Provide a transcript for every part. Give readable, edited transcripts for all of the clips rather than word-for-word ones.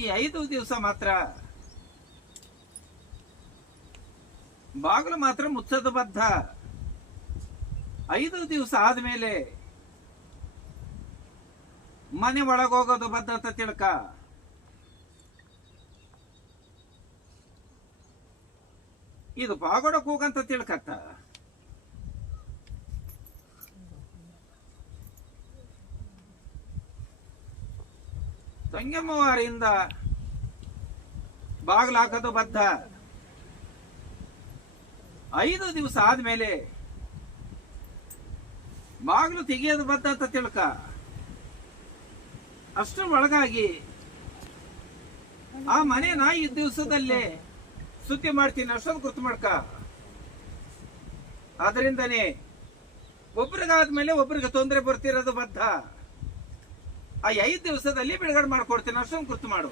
ಈ 5 ದಿವಸ ಮಾತ್ರ ಬಾಗಿಲು ಮಾತ್ರ ಮುಚ್ಚದ ಬದ್ಧ. 5 ದಿವಸ ಆದ್ಮೇಲೆ ಮನೆ ಒಳಗೋಗೋದು ಬದ್ಧ ಅಂತ ತಿಳ್ಕ. ಇದು ಪಾಗೋಡಕ್ ಹೋಗಂತ ತಿಳ್ಕತ್ತ. ಸಂಗಮವಾರಿಂದ ಬಾಗಿಲು ಹಾಕೋದು ಬದ್ಧ. 5 ದಿವಸ ಆದ್ಮೇಲೆ ಬಾಗಿಲು ತೆಗೆಯೋದು ಬದ್ಧ ಅಂತ ತಿಳ್ಕ. ಅಷ್ಟರ ಒಳಗಾಗಿ ಆ ಮನೇನ ಈ ದಿವಸದಲ್ಲೇ ಸುದ್ದಿ ಮಾಡ್ತೀನಿ, ಅಷ್ಟೊಂದು ಗುರ್ತು ಮಾಡ್ಕ. ಆದ್ರಿಂದನೇ ಒಬ್ರಿಗಾದ್ಮೇಲೆ ಒಬ್ರಿಗೆ ತೊಂದರೆ ಬರ್ತಿರೋದು ಬದ್ಧ. ಆ 5 ದಿವಸದಲ್ಲಿ ಬಿಡುಗಡೆ ಮಾಡ್ಕೊಡ್ತೀನಿ, ಅಷ್ಟೊಂದು ಗುರ್ತು ಮಾಡು.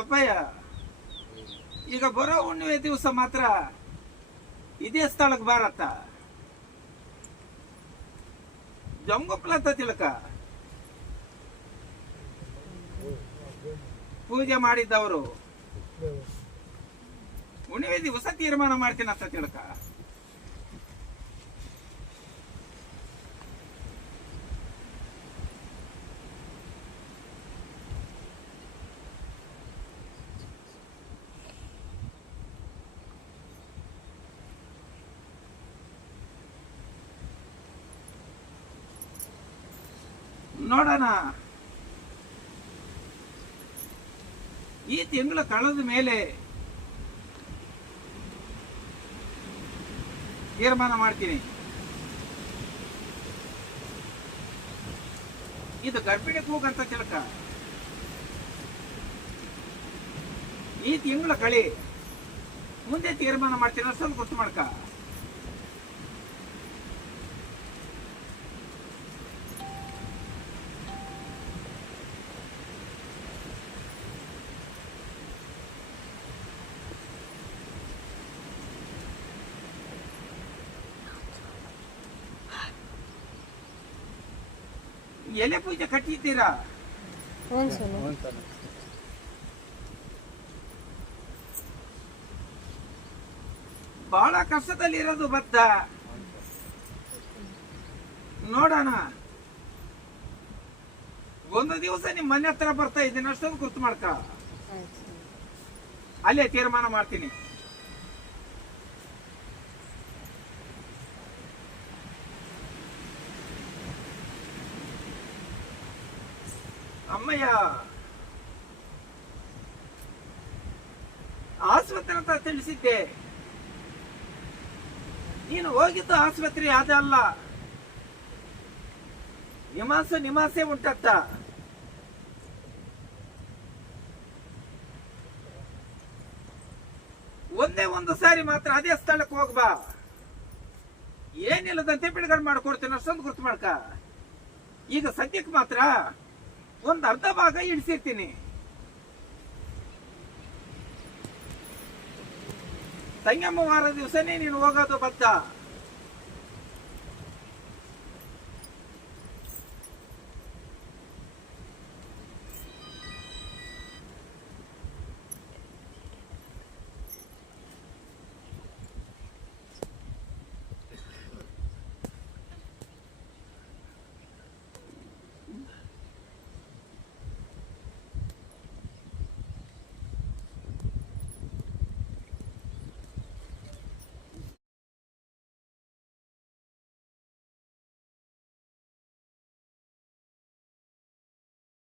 ಅಪ್ಪಯ್ಯ, ಈಗ ಬರೋ ಹುಣ್ಣಿಮೆ ದಿವಸ ಮಾತ್ರ ಇದೇ ಸ್ಥಳಕ್ಕೆ ಬಾರತ್ತ. ಜಂಗುಪ್ಲ ಅಂತ ತಿಳ್ಕ. ಪೂಜೆ ಮಾಡಿದ್ದವರು ಹುಣ್ಣಿಮೆ ದಿವಸ ತೀರ್ಮಾನ ಮಾಡ್ತೀನಿ ಅಂತ ತಿಳ್ಕ. ನೋಡೋಣ, ಈ ತಿಂಗಳು ಕಳೆದ ಮೇಲೆ ತೀರ್ಮಾನ ಮಾಡ್ತೀನಿ. ಇದು ಗರ್ಭಿಣಿ ಕೂಗಂತ ತಿಳ್ಕ. ಈ ತಿಂಗಳ ಕಳಿ ಮುಂದೆ ತೀರ್ಮಾನ ಮಾಡ್ತೀನಿ, ಅಷ್ಟೊಂದು ಗೊತ್ತು ಮಾಡ್ಕ. ಎಲೆ ಪೂಜೆ ಕಟ್ಟಿದ್ದೀರಾ? ಬಹಳ ಕಷ್ಟದಲ್ಲಿರೋದು ಬದ್ಧ. ನೋಡೋಣ, ಒಂದು ದಿವಸ ನಿಮ್ ಮನೆ ಹತ್ರ ಬರ್ತಾ ಇದ್ದೀನಿ, ಅಷ್ಟೊಂದು ಗುರ್ತು ಮಾಡ್ಕ. ಅಲ್ಲೇ ತೀರ್ಮಾನ ಮಾಡ್ತೀನಿ. ಅಮ್ಮಯ್ಯ, ಆಸ್ಪತ್ರೆ ಅಂತ ತಿಳಿಸಿದ್ದೆ. ನೀನು ಹೋಗಿದ್ದು ಆಸ್ಪತ್ರೆ ಅದಲ್ಲ, ನಿಮಾಸೆ ಉಂಟತ್ತ. ಒಂದೇ ಒಂದು ಸಾರಿ ಮಾತ್ರ ಅದೇ ಸ್ಥಳಕ್ಕೆ ಹೋಗ್ಬಾ. ಏನಿಲ್ಲದಂತೆ ಬಿಡುಗಡೆ ಮಾಡ್ಕೊಡ್ತೇನೆ, ಅಷ್ಟೊಂದು ಗುರ್ತು ಮಾಡ್ಕ. ಈಗ ಸದ್ಯಕ್ಕೆ ಮಾತ್ರ ಒಂದು ಅರ್ಧ ಭಾಗ ಇಳಿಸಿರ್ತೀನಿ. ಸಂಗಮವಾರ ದಿವಸನೇ ನೀನು ಹೋಗೋದು ಬದ್ಧ.